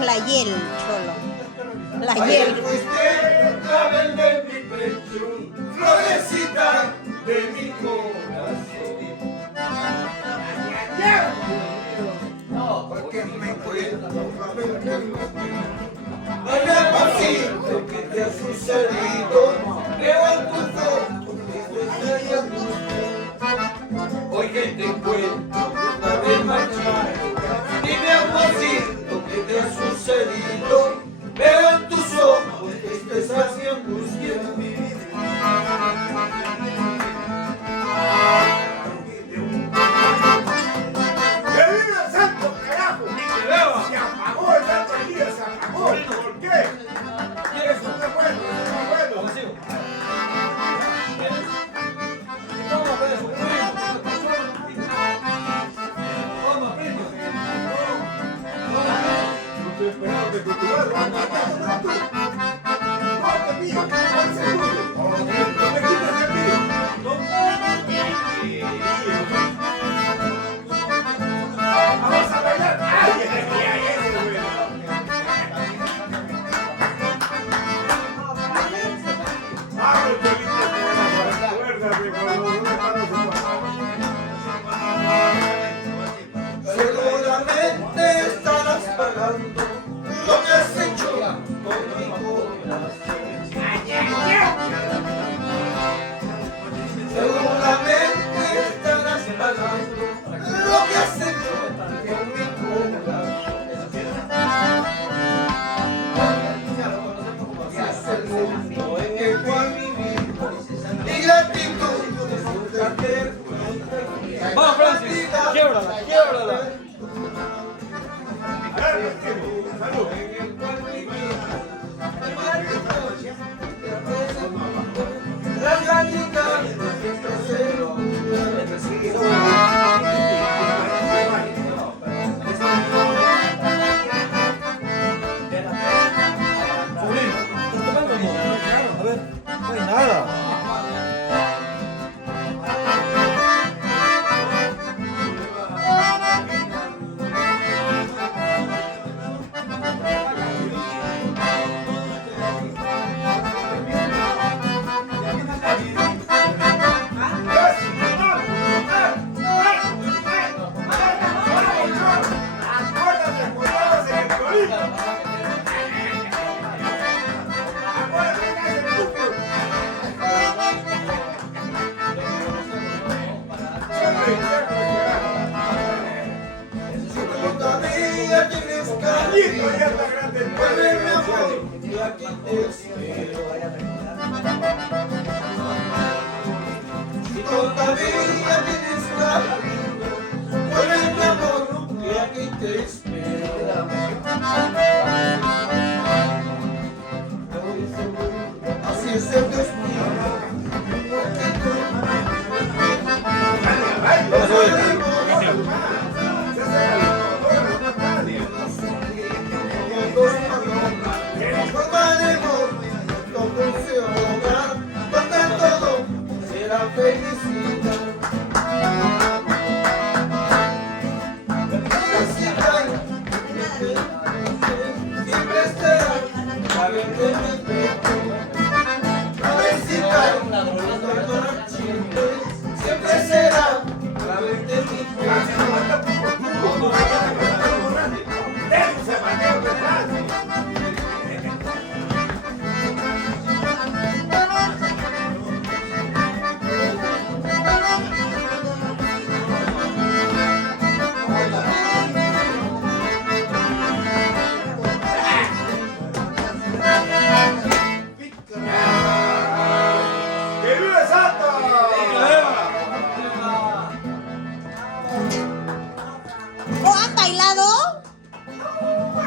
es la hiel, cholo. La hiel. Fuiste clavel de mi pecho, florecita de mi corazón. No, porque me encuentro ay, amorcito, ¿qué te ha sucedido? Veo en tus ojos que estoy angustiado. Hoy que te encuentro, otra vez marchar. Dime, amorcito, ¿qué te ha sucedido? Veo en tus ojos que estás y angustia. ¡Que viva el santo carajo! Se apagó el santo el día, se apagó. ¿Por qué? ¿Quieres No me acuerdo, no me acuerdo. No estoy esperando que tu lugar no te pido, no es el tuyo. No me quites el mío. Vamos a bailar. ¡Ay, ese güey! ¡Abre el pelito! Acuérdate, cuando no Seguramente estarás pagando lo que has hecho con mi corazón. Seguramente estarás pagando lo que has hecho con mi corazón. Es el mundo en el cual vivimos y gratitud de hacer. Vamos, Francis, quiebrala, quiebrala. ¡Salud! Las gallinas Sobrino, ¿estás tocando o no? A ver, no hay nada. Acuérdate cuando estabas en el violín. Acuérdate que es el núcleo. todavía tienes Listo, cariño. ya está grande el Vuelve mi pueblo. amor y aquí te espero. Si todavía tienes cariño, vuelve mi amor y aquí te espero. Así es el destino. Siempre estará la de mi pecho. Siempre será la vez de mi ¡Que viva el santo